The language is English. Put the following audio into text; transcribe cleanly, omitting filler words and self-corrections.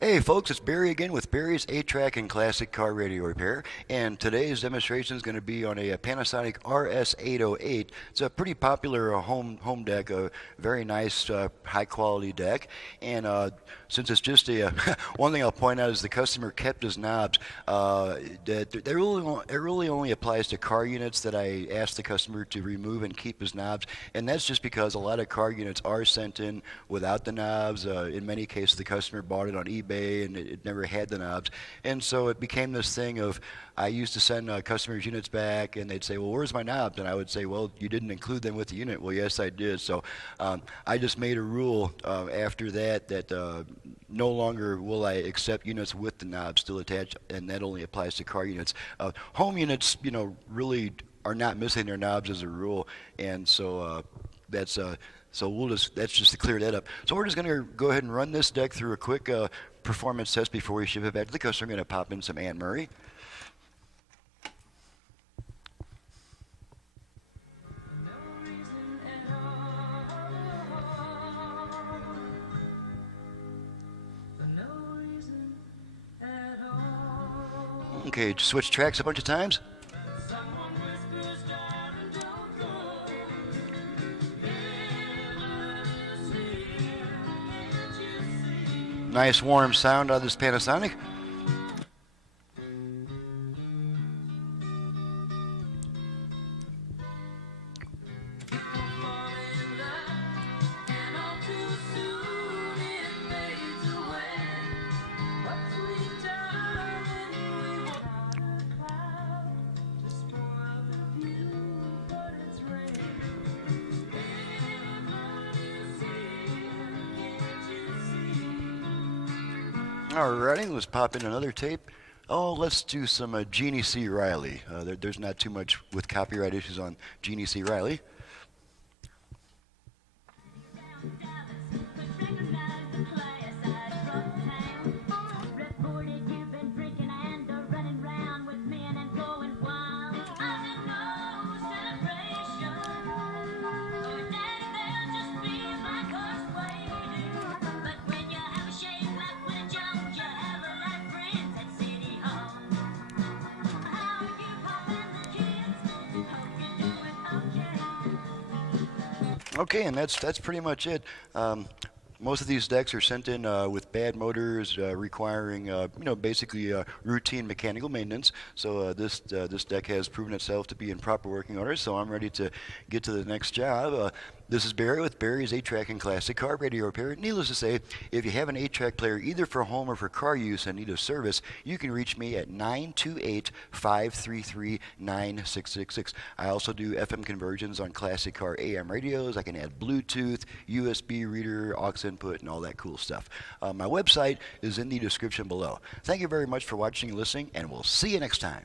Hey folks, it's Barry again with Barry's 8-Track and Classic Car Radio Repair, and today's demonstration is going to be on a Panasonic RS808. It's a pretty popular home deck, a very nice high quality deck, and since it's just a one thing I'll point out is the customer kept his knobs. It really only applies to car units that I asked the customer to remove and keep his knobs, and that's just because a lot of car units are sent in without the knobs. In many cases, the customer bought it on eBay and it never had the knobs, and so it became this thing of I used to send customers units back and they'd say, well, where's my knobs? And I would say, well, you didn't include them with the unit. Well, yes, I did. So I just made a rule after that no longer will I accept units with the knobs still attached, and that only applies to car units. Home units, really are not missing their knobs as a rule, and so that's just to clear that up. So we're just going to go ahead and run this deck through a quick performance test before we ship it back to the customer. I'm going to pop in some Aunt Murray. Okay, just switch tracks a bunch of times. Nice warm sound out of this Panasonic. Alrighty, let's pop in another tape. Oh, let's do some Jeannie C. Riley. There's not too much with copyright issues on Jeannie C. Riley. Okay, and that's pretty much it. Most of these decks are sent in with bad motors, requiring basically routine mechanical maintenance. So this deck has proven itself to be in proper working order. So I'm ready to get to the next job. This is Barry with Barry's 8-Track and Classic Car Radio Repair. Needless to say, if you have an 8-track player either for home or for car use and need a service, you can reach me at 928-533-9666. I also do FM conversions on classic car AM radios. I can add Bluetooth, USB reader, aux input, and all that cool stuff. My website is in the description below. Thank you very much for watching and listening, and we'll see you next time.